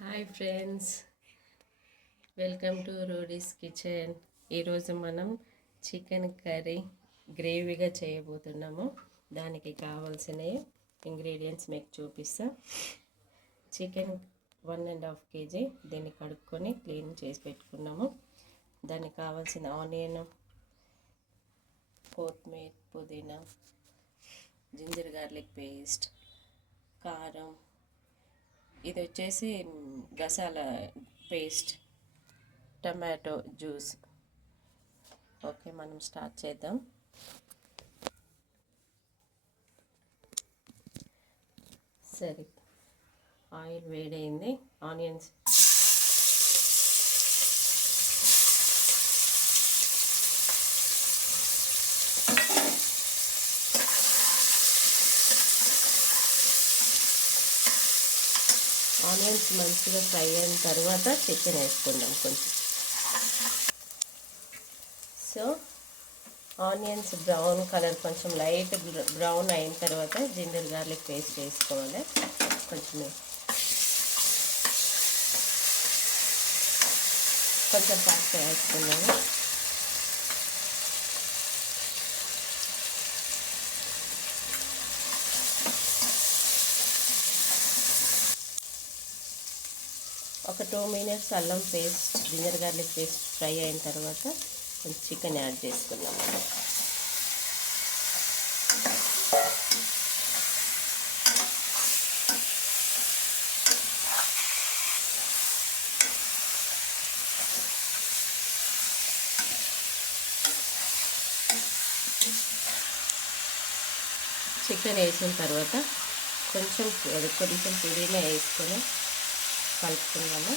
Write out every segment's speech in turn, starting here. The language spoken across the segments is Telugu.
Hi friends, welcome to Rudy's kitchen. ఈరోజు మనం చికెన్ కర్రీ గ్రేవీగా చేయబోతున్నాము. దానికి కావాల్సిన ఇంగ్రీడియంట్స్ మీకు చూపిస్తా. చికెన్ 1.5 kg, దీన్ని కడుక్కొని క్లీన్ చేసి పెట్టుకున్నాము. దానికి కావాల్సిన ఆనియన్, కొత్తిమీర, పుదీనా, జింజర్ గార్లిక్ పేస్ట్, కారం, ఇది వచ్చేసి గసాల పేస్ట్, టమాటో జ్యూస్. ఓకే, మనం స్టార్ట్ చేద్దాం. సరే, ఆయిల్ వేడైంది. ఆనియన్స్ మంచిగా ఫ్రై అయిన తర్వాత చికెన్ వేసుకుందాం కొంచెం. సో ఆనియన్స్ బ్రౌన్ కలర్, కొంచెం లైట్ బ్రౌన్ అయిన తర్వాత జింజర్ గార్లిక్ పేస్ట్ వేసుకోవాలి. కొంచెం ఫాస్ట్ వేసుకున్నాము. ఒక 2 minutes అల్లం paste, ginger garlic paste fry అయిన తర్వాత కొంచెం చికెన్ యాడ్ చేసుకున్నాము. చికెన్ వేసిన తర్వాత కొంచెం పుదీనా వేసుకొని కలుపుకున్నాము.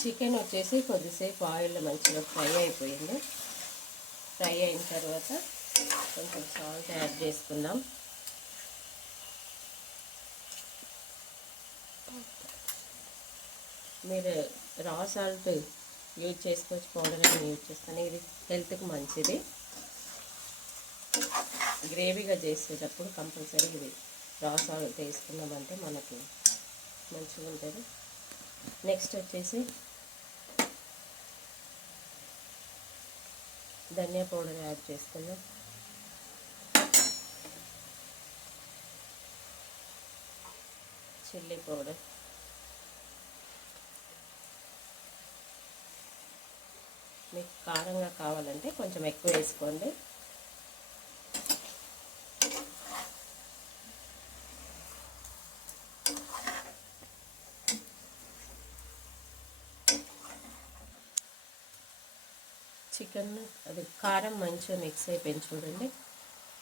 చికెన్ వచ్చేసి కొద్దిసేపు ఆయిల్లో మంచిగా ఫ్రై అయిపోయింది. ఫ్రై అయిన తర్వాత కొంచెం సాల్ట్ యాడ్ చేసుకుందాం. మీరు రా సాల్ట్ యూజ్ చేసుకోవచ్చు, పౌడర్ అని యూజ్ చేస్తాను. ఇది హెల్త్కి మంచిది. గ్రేవీగా చేసేటప్పుడు కంపల్సరీ ఇది రా సాల్ట్ వేసుకున్నామంటే మనకు మంచిగా ఉంటుంది. నెక్స్ట్ వచ్చేసి ధనియా పౌడర్ యాడ్ చేసుకుందాం. చిల్లీ పౌడర్, మీకు కారంగా కావాలంటే కొంచెం ఎక్కువ వేసుకోండి. చికెన్ అది కారం మంచిగా మిక్స్ అయిపోయింది చూడండి.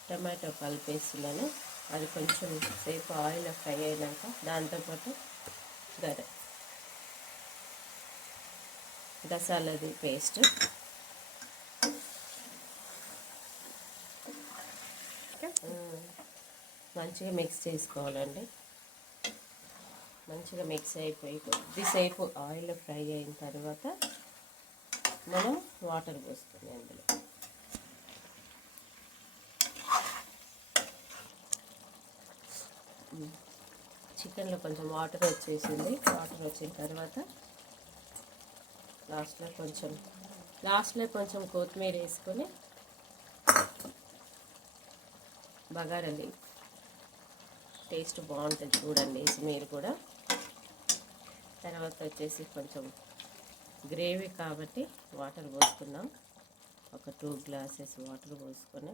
టమాటో కలిపేస్తున్నాను. అది కొంచెం సేపు ఆయిల్ ఫ్రై అయినాక దాంతోపాటు గసాలది పేస్ట్, మంచిగా మిక్స్ చేసుకోవాలండి. మంచిగా మిక్స్ అయిపోయి కొద్దిసేపు ఆయిల్ ఫ్రై అయిన తర్వాత మనం వాటర్ పోసుకొని అందులో చికెన్లో కొంచెం వాటర్ వచ్చేసింది. వాటర్ వచ్చిన తర్వాత లాస్ట్లో కొంచెం కొత్తిమీర వేసుకొని బగారాలి టేస్ట్ బాగుంటుంది చూడండి మీరు కూడా. తర్వాత వచ్చేసి కొంచెం గ్రేవీ కాబట్టి వాటర్ పోసుకున్నాం. ఒక 2 glasses వాటర్ పోసుకొని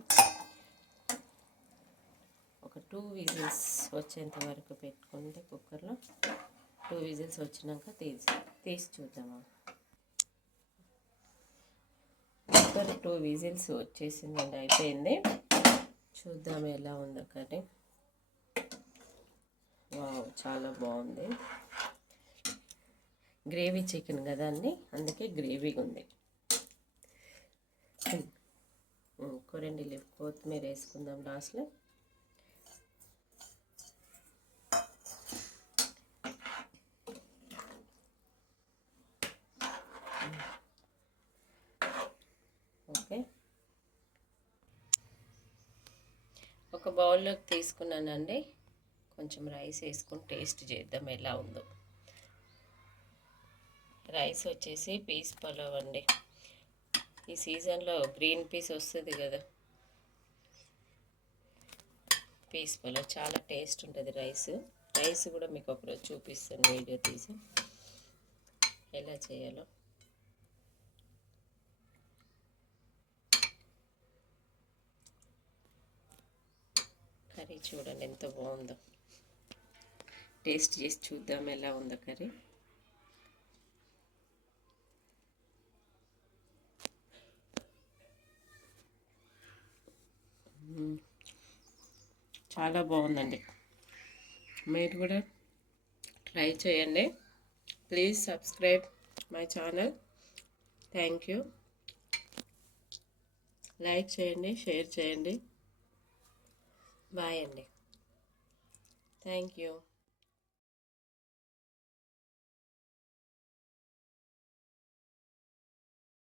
ఒక 2 విజిల్స్ వచ్చేంత వరకు పెట్టుకుంటే కుక్కర్లో 2 విజిల్స్ వచ్చినాక తీసి చూద్దాము. కుక్కర్ 2 విజిల్స్ వచ్చేసిందండి, అయిపోయింది. చూద్దాం ఎలా ఉందో కానీ. వావ్, చాలా బాగుంది. గ్రేవీ చికెన్ కదా అండి, అందుకే గ్రేవీగా ఉంది. కొరండి లీఫ్ కొత్తిమీర వేసుకుందాం లాస్ట్లో. ఓకే, ఒక బౌల్లోకి తీసుకున్నానండి. కొంచెం రైస్ వేసుకొని టేస్ట్ చేద్దాం ఎలా ఉందో. రైస్ వచ్చేసి పీస్ పలావ్ అండి. ఈ సీజన్లో గ్రీన్ పీస్ వస్తుంది కదా, పీస్ పలావ్ చాలా టేస్ట్ ఉంటుంది. రైస్ కూడా మీకు ఒకరోజు చూపిస్తాను వీడియో తీసి ఎలా చేయాలో. కర్రీ చూడండి ఎంత బాగుందో. టేస్ట్ చేసి చూద్దాం ఎలా ఉందో కర్రీ. చాలా బాగుందండి. మీరు కూడా ట్రై చేయండి. Please subscribe my channel. Thank you. Like చేయండి, షేర్ చేయండి. బాయ్ అండి. Thank you.